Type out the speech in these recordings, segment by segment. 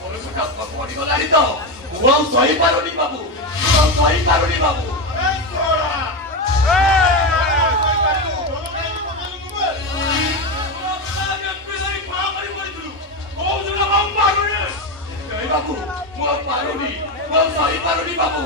ପରଶୁଟା ପଡ଼ିଗଲାଣି ତ ମୁଁ ଆଉ ସହିପାରୁନି ବାବୁ, ମୁଁ ଆଉ ସହିପାରୁନି ବାବୁ। ବାବୁ ମୁଁ ଆଉ ପାରୁନି, ମୁଁ ଆଉ ସହିପାରୁନି ବାବୁ।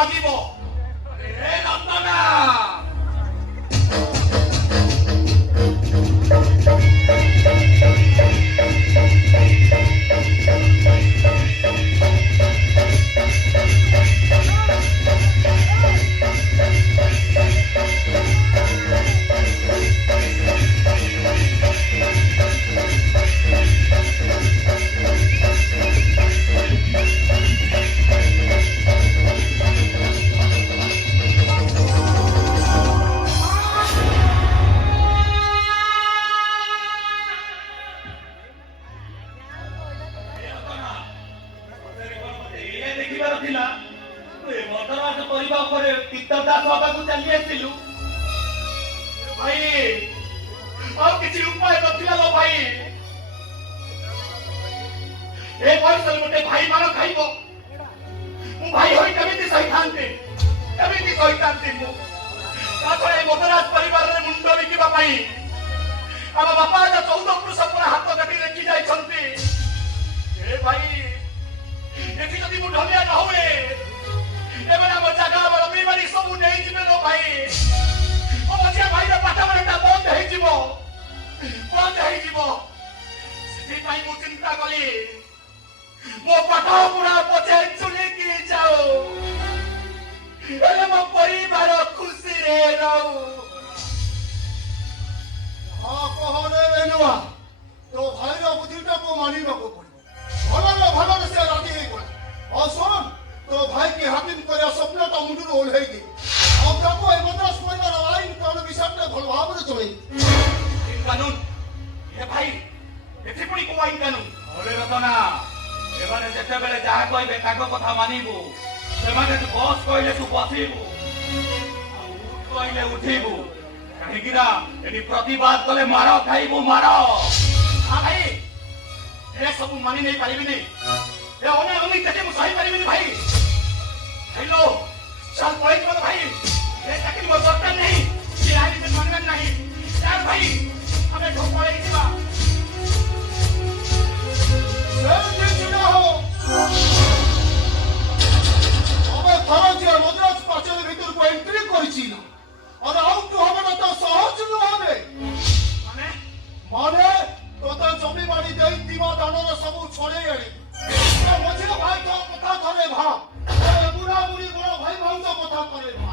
লাগিব হে নন্দনা प्रतिवाद कले मार खाइबू मार भाई ए सब मानि नहीं पारिबिनी ए ओने ओने केते मु सही पारिबिनी भाई हेलो चल पळै मत भाई ए चाकरी मोर दरकार नहीं ये आई से मानन नहीं यार भाई हमें ढो पळै दिबा सब दिन ना हो हमें फरज मद्रास पाचल भीतर को एंट्री करछि ना और आउट होबो तो सहज न होबे माने तो जमी बाड़ी देई दिवा दानर सब छोड़े आनी तो मझे भाई तो कथा करे भा ए बुढ़ा बुढ़ी बड़ भाई भाई तो कथा करे भा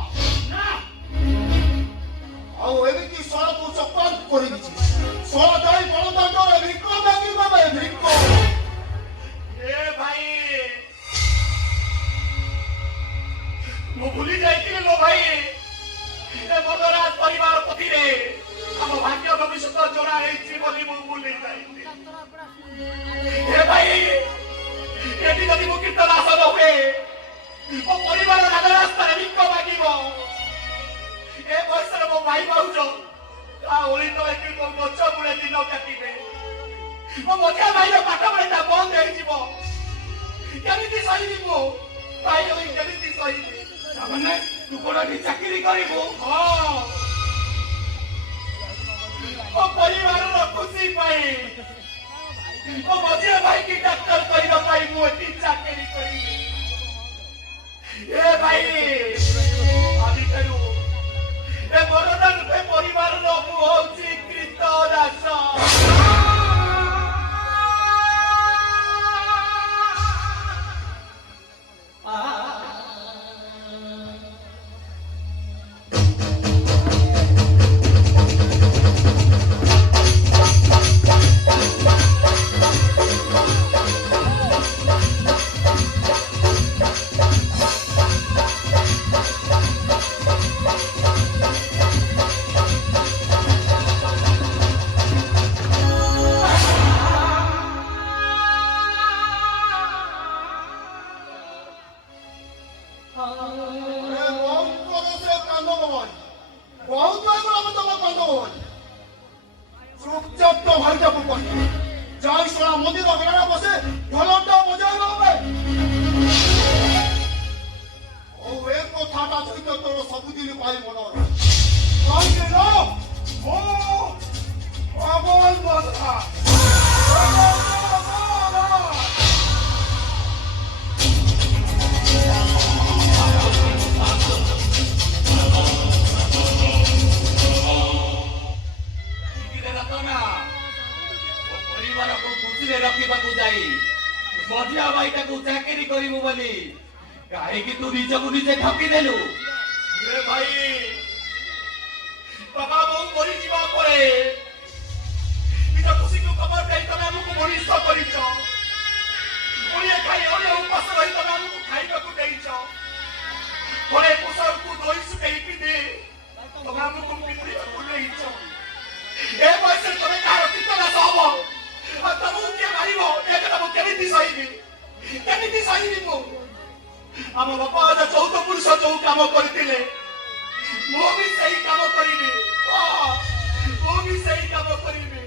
ना आउ एबी की सोला को चक्कर करि दिछि सोला दाई बड़ दानर भिको मागी बाबे भिको ए भाई मो भूली जाइतिले लो भाई ए मदराज परिवार पति रे हम भाग्य भविष्य जोड़ा है बोली मु भूली जाइति हे भाई एटी जदि मु कीर्तन आसन हुए ओ परिवार राजा रास्ता रे भिको मागिबो ए बयसर मो भाई बहुज आ ओली तो एटी को गछ मुळे दिन काटिबे ओ मझिया भाई रो पाठ पढ़ा बंद हे जीवो केमिति सही दिबो भाई ओई केमिति सही हमने तू कोडी चाकरी करिबो हां ओ परिवार रो खुशी पाई ओ मझिया भाई की डॉक्टर करिबा पाई मोती चाकरी करी ए भाई आदि करू ए बरोदन पे परिवार रो होची कृत दास ହବନି କାହିଁକି ତୁ ନିଜକୁ ନିଜେ ଠକିଦେଲୁ? ଏ ଭାଇ ବାବା ବୋଉ ମରିଯିବା ପରେ ନିଜ ଖୁସିକୁ ଖବର ଦେଇ ତମେ ଆମକୁ ମଣିଷ କରିଛ। ଓଳିଏ ଖାଇ ଓଳିଏ ଉପାସ ରହି ତମେ ଆମକୁ ଖାଇବାକୁ ଦେଇଛ। ଘରେ ପୋଷାକକୁ ଧୋଇ ଶୁଖେଇ ପିନ୍ଧି ତମେ ଆମକୁ ପିନ୍ଧିବାକୁ ନେଇଛ। ଏ ବୟସରେ ତମେ କାହାର କୀଟନାଶ ହବ ଆଉ ତମକୁ କିଏ ମାରିବ ଏ କଥା ମୁଁ କେମିତି ସହିବି? କେମିତି ସହିବି ମୁଁ? ଆମ ବାପା ଅଜା ଚଉଦ ପୁରୁଷ ଯୋଉ କାମ କରିଥିଲେ ମୁଁ ବି ସେଇ କାମ କରିବି। ମୁଁ ବି ସେଇ କାମ କରିବି।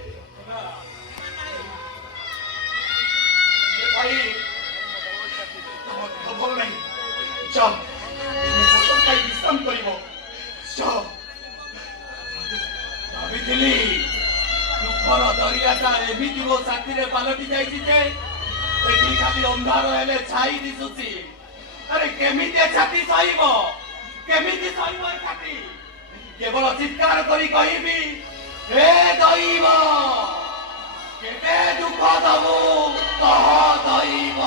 ଭାଇ ତମ ଦେହ ଭଲ ନାହିଁ, ଯାଅ ଖାଇ ବିଶ୍ରାମ କରିବ। ଭାବିଥିଲି ଦୁଃଖର ଦରିଆଟା ଏମିତି ମୋ ସାଥିରେ ପାଲଟି ଯାଇଛି ଯେ ଏଠି ଖାଲି ଅନ୍ଧାର ହେଲେ ଛାଇ ଦିଶୁଛି। ଆରେ କେମିତି ଛାତି ସହିବ? କେମିତି ସହିବ ଏ ଛାତି? କେବଳ ଚିତ୍କାର କରି କହିବି, ହେ ଦୈବ କେତେ ଦୁଃଖ ଦବୁ କହ ଦୈବ।